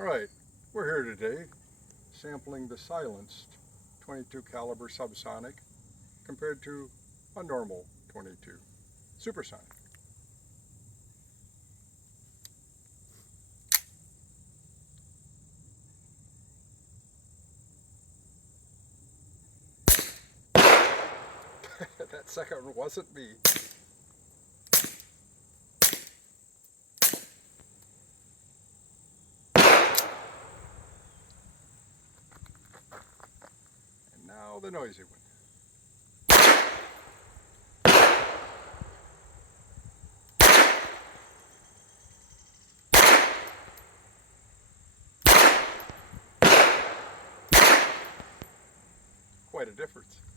Alright, we're here today sampling the silenced 22 caliber subsonic compared to a normal 22 supersonic. That second one wasn't me. And now the noisy one. Quite a difference.